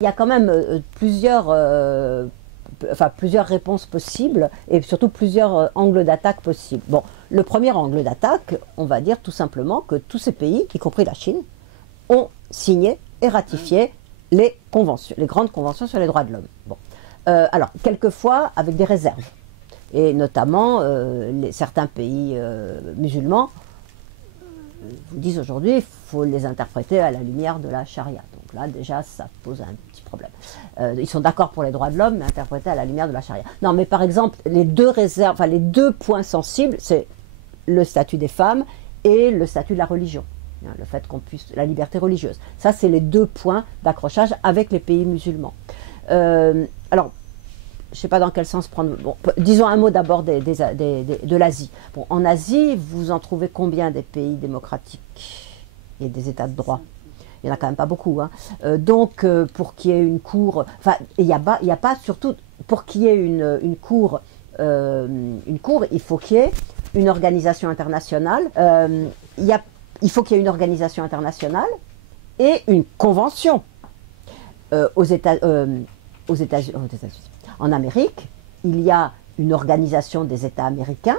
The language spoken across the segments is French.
Il y a quand même plusieurs réponses possibles et surtout plusieurs angles d'attaque possibles. Bon, le premier angle d'attaque, on va dire tout simplement que tous ces pays, y compris la Chine, ont signé et ratifié les conventions, les grandes conventions sur les droits de l'homme. Bon. Alors, quelquefois avec des réserves, et notamment certains pays musulmans vous disent aujourd'hui qu'il faut les interpréter à la lumière de la charia. Donc là, déjà, ça pose un petit problème. Ils sont d'accord pour les droits de l'homme, mais interprétés à la lumière de la charia. Non, mais par exemple, les deux réserves, enfin les deux points sensibles, c'est le statut des femmes et le statut de la religion. Le fait qu'on puisse, la liberté religieuse. Ça, c'est les deux points d'accrochage avec les pays musulmans. Alors, je ne sais pas dans quel sens prendre. Bon, disons un mot d'abord de l'Asie. Bon, en Asie, vous en trouvez combien des pays démocratiques et des États de droit? Il n'y en a quand même pas beaucoup. Hein. Donc, pour qu'il y ait une cour, enfin, il n'y a pas surtout pour qu'il y ait une cour, il faut qu'il y ait une organisation internationale. Il faut qu'il y ait une organisation internationale et une convention aux États-Unis. En Amérique, il y a une organisation des États américains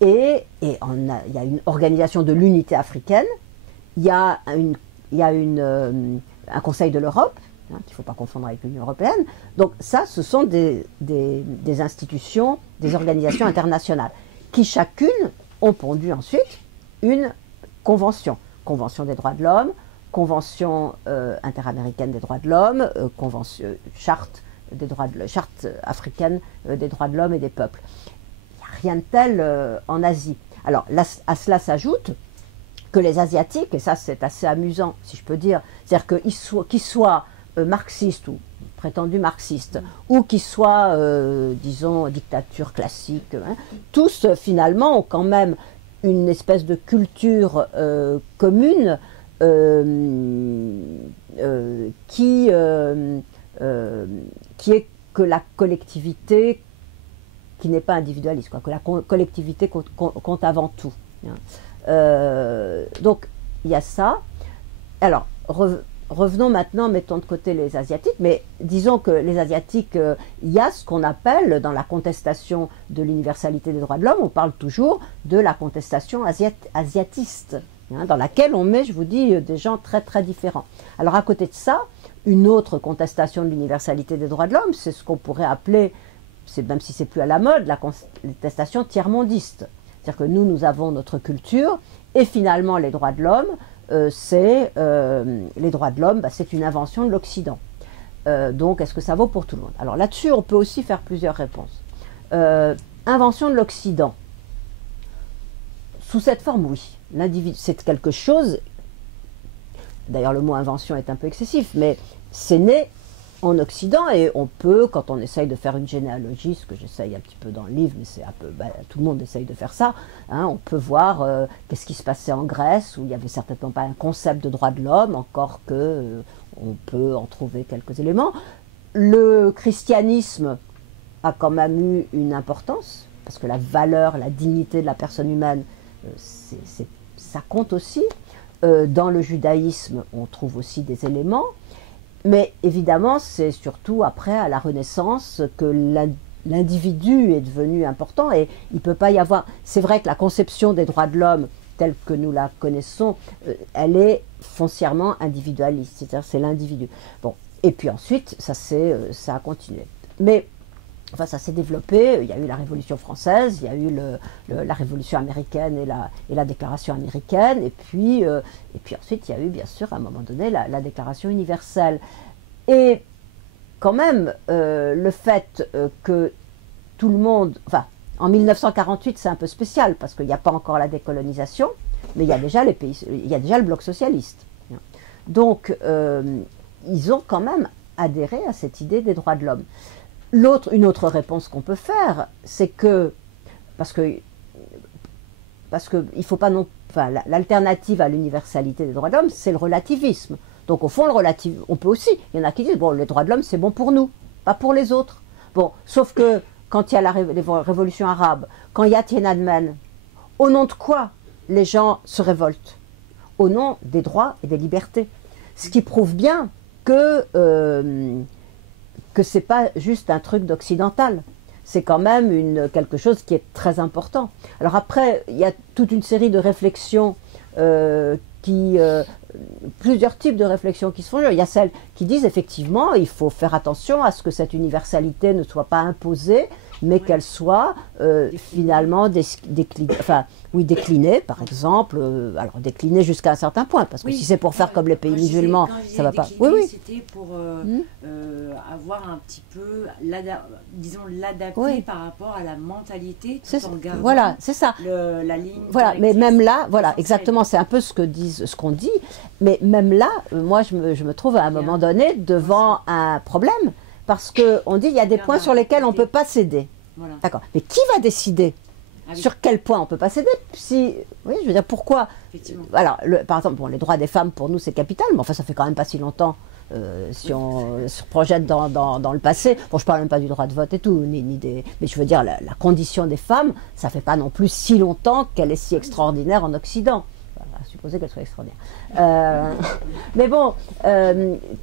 et il y a une organisation de l'unité africaine, il y a un Conseil de l'Europe, hein, qu'il ne faut pas confondre avec l'Union européenne. Donc ça, ce sont des institutions, des organisations internationales qui chacune ont pondu ensuite une convention. Convention des droits de l'homme, Convention interaméricaine des droits de l'homme, charte africaine des droits de l'homme et des peuples. Il n'y a rien de tel en Asie. Alors là, à cela s'ajoute que les Asiatiques, et ça c'est assez amusant si je peux dire, c'est-à-dire qu'ils soient marxistes ou prétendus marxistes, ou qu'ils soient, disons, dictature classique, hein, tous finalement ont quand même une espèce de culture commune qui est que la collectivité, qui n'est pas individualiste, quoi, que la collectivité compte avant tout. Hein. Donc, il y a ça. Alors, revenons maintenant, mettons de côté les Asiatiques, mais disons que les Asiatiques, il y a ce qu'on appelle, dans la contestation de l'universalité des droits de l'homme, on parle toujours de la contestation asiatiste, hein, dans laquelle on met, je vous dis, des gens très très différents. Alors, à côté de ça, une autre contestation de l'universalité des droits de l'homme, c'est ce qu'on pourrait appeler, même si c'est plus à la mode, la contestation tiers-mondiste. C'est-à-dire que nous avons notre culture, et finalement les droits de l'homme, c'est une invention de l'Occident. Donc est-ce que ça vaut pour tout le monde? Alors là-dessus, on peut aussi faire plusieurs réponses. Invention de l'Occident. Sous cette forme, oui. L'individu, c'est quelque chose, d'ailleurs le mot invention est un peu excessif, mais c'est né en Occident et on peut, quand on essaye de faire une généalogie, ce que j'essaye un petit peu dans le livre, mais c'est un peu, tout le monde essaye de faire ça, hein, on peut voir qu'est-ce qui se passait en Grèce, où il n'y avait certainement pas un concept de droit de l'homme, encore que on peut en trouver quelques éléments. Le christianisme a quand même eu une importance, parce que la valeur, la dignité de la personne humaine, ça compte aussi. Dans le judaïsme, on trouve aussi des éléments. Mais évidemment, c'est surtout après, à la Renaissance, que l'individu est devenu important et il ne peut pas y avoir... C'est vrai que la conception des droits de l'homme, telle que nous la connaissons, elle est foncièrement individualiste, c'est-à-dire c'est l'individu. Bon, et puis ensuite, ça a continué. Mais, enfin, ça s'est développé, il y a eu la Révolution française, il y a eu la Révolution américaine et la Déclaration américaine, et puis ensuite, il y a eu, bien sûr, à un moment donné, la Déclaration universelle. Et quand même, le fait que tout le monde... Enfin, en 1948, c'est un peu spécial, parce qu'il n'y a pas encore la décolonisation, mais il y a déjà il y a déjà le bloc socialiste. Donc, ils ont quand même adhéré à cette idée des droits de l'homme. Une autre réponse qu'on peut faire, c'est que, parce que il faut pas non, enfin, l'alternative à l'universalité des droits de l'homme, c'est le relativisme. Donc au fond, on peut aussi, il y en a qui disent, bon, les droits de l'homme, c'est bon pour nous, pas pour les autres. Bon, sauf que quand il y a les révolutions arabes, quand il y a Tiananmen, au nom de quoi les gens se révoltent? Au nom des droits et des libertés. Ce qui prouve bien que c'est pas juste un truc d'occidental. C'est quand même quelque chose qui est très important. Alors après, il y a toute une série de réflexions plusieurs types de réflexions qui se font. Il y a celles qui disent effectivement il faut faire attention à ce que cette universalité ne soit pas imposée, mais qu'elle soit finalement déclinée, par exemple. Alors déclinée jusqu'à un certain point, parce que si c'est pour faire comme les pays musulmans, ça va pas. Oui. C'était pour avoir un petit peu, disons, l'adapter par rapport à la mentalité, tout en gardant voilà, c'est ça. La ligne. Voilà, mais même là, voilà, exactement, c'est un peu ce qu'on dit. Mais même là, moi, je me trouve à un moment donné devant un problème, parce qu'on dit il y a des points sur lesquels on ne peut pas céder. Voilà. D'accord. Mais qui va décider sur quel point on ne peut pas céder? Oui, je veux dire, pourquoi? Alors, par exemple, les droits des femmes, pour nous, c'est capital, mais enfin, ça fait quand même pas si longtemps. Si on se projette dans le passé, bon, je parle même pas du droit de vote et tout, mais je veux dire, la condition des femmes, ça fait pas non plus si longtemps qu'elle est si extraordinaire en Occident. À supposer qu'elle soit extraordinaire. Mais bon,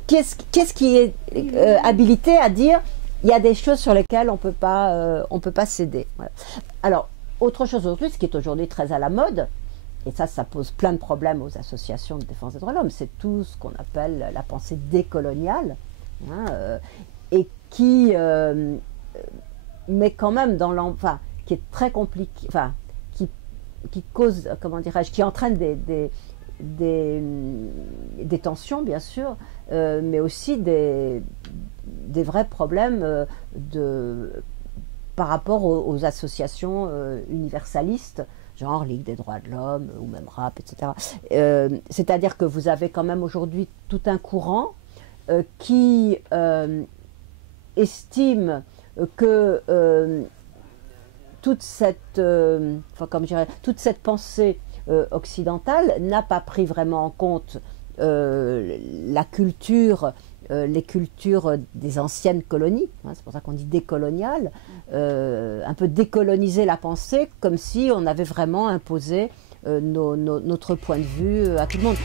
qu'est-ce qui est habilité à dire il y a des choses sur lesquelles on peut pas céder. Voilà. Alors, autre chose aujourd'hui, ce qui est aujourd'hui très à la mode, et ça pose plein de problèmes aux associations de défense des droits de l'homme, c'est tout ce qu'on appelle la pensée décoloniale, et qui met quand même qui est très compliqué, qui cause, comment dirais-je, qui entraîne des tensions, bien sûr, mais aussi des vrais problèmes par rapport aux associations universalistes, genre Ligue des droits de l'homme ou même RAP, etc. C'est-à-dire que vous avez quand même aujourd'hui tout un courant qui estime que toute cette pensée occidentale n'a pas pris vraiment en compte la culture, les cultures des anciennes colonies, c'est pour ça qu'on dit décolonial, un peu décoloniser la pensée comme si on avait vraiment imposé notre point de vue à tout le monde.